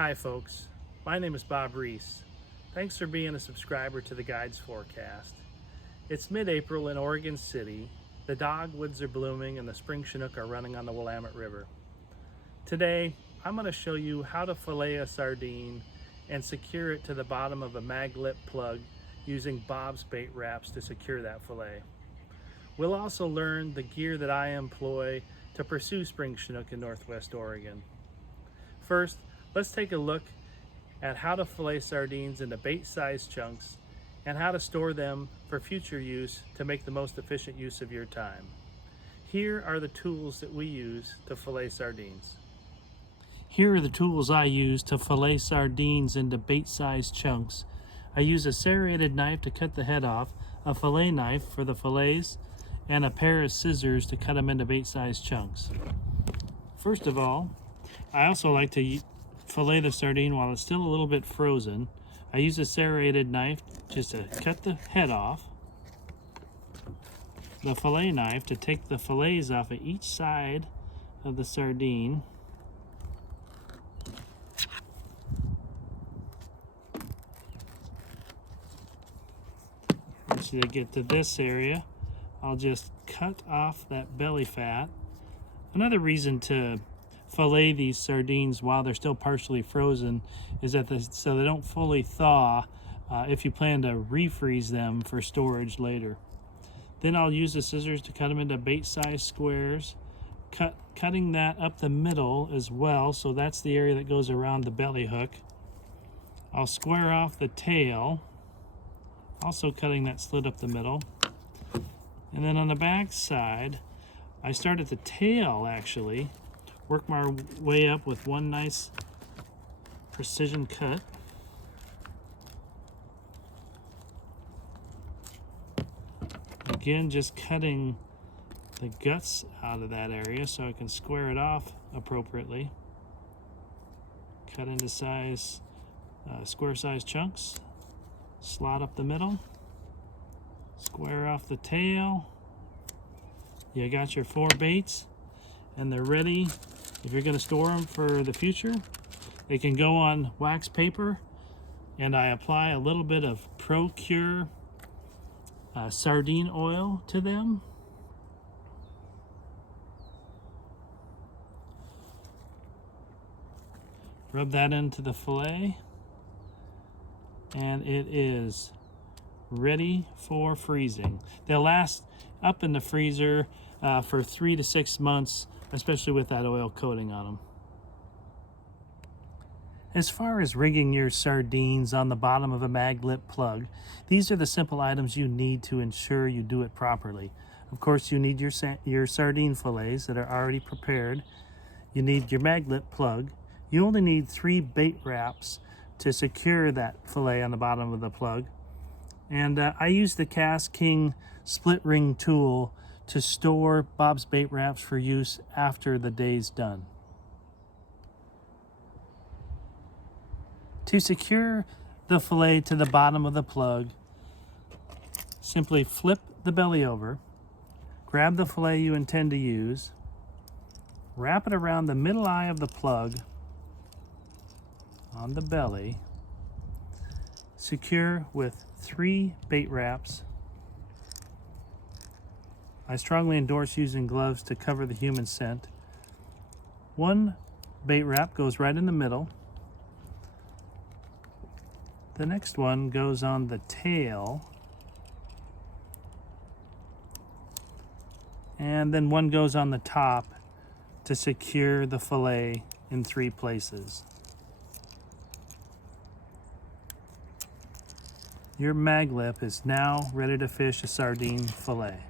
Hi folks, my name is Bob Reese. Thanks for being a subscriber to the Guides Forecast. It's mid-April in Oregon City. The dogwoods are blooming and the spring chinook are running on the Willamette River. Today, I'm going to show you how to fillet a sardine and secure it to the bottom of a mag-lip plug using Bob's bait wraps to secure that fillet. We'll also learn the gear that I employ to pursue spring chinook in Northwest Oregon. First, let's take a look at how to fillet sardines into bait-sized chunks and how to store them for future use to make the most efficient use of your time. Here are the tools that we use to fillet sardines. Here are the tools I use to fillet sardines into bait-sized chunks. I use a serrated knife to cut the head off, a fillet knife for the fillets, and a pair of scissors to cut them into bait-sized chunks. First of all, I also like to fillet the sardine while it's still a little bit frozen. I use a serrated knife just to cut the head off, the fillet knife to take the fillets off of each side of the sardine, once they get to this area, I'll just cut off that belly fat. Another reason to fillet these sardines while they're still partially frozen is that so they don't fully thaw if you plan to refreeze them for storage later. Then I'll use the scissors to cut them into bait-sized squares, cutting that up the middle as well, so that's the area that goes around the belly hook. I'll square off the tail, also cutting that slit up the middle. And then on the back side, I start at the tail actually, work my way up with one nice precision cut. Again, just cutting the guts out of that area so I can square it off appropriately. Cut into square size chunks, slot up the middle, square off the tail. You got your 4 baits and they're ready. If you're going to store them for the future, they can go on wax paper, and I apply a little bit of Pro-Cure sardine oil to them. Rub that into the fillet, and it is ready for freezing. They'll last up in the freezer for 3 to 6 months, especially with that oil coating on them. As far as rigging your sardines on the bottom of a mag-lip plug, these are the simple items you need to ensure you do it properly. Of course, you need your sardine fillets that are already prepared. You need your mag-lip plug. You only need 3 bait wraps to secure that fillet on the bottom of the plug. And I use the Cast King split ring tool to store Bob's bait wraps for use after the day's done. To secure the fillet to the bottom of the plug, simply flip the belly over, grab the fillet you intend to use, wrap it around the middle eye of the plug on the belly, secure with 3 bait wraps. I strongly endorse using gloves to cover the human scent. 1 bait wrap goes right in the middle. The next one goes on the tail. And then 1 goes on the top to secure the fillet in 3 places. Your mag lip is now ready to fish a sardine fillet.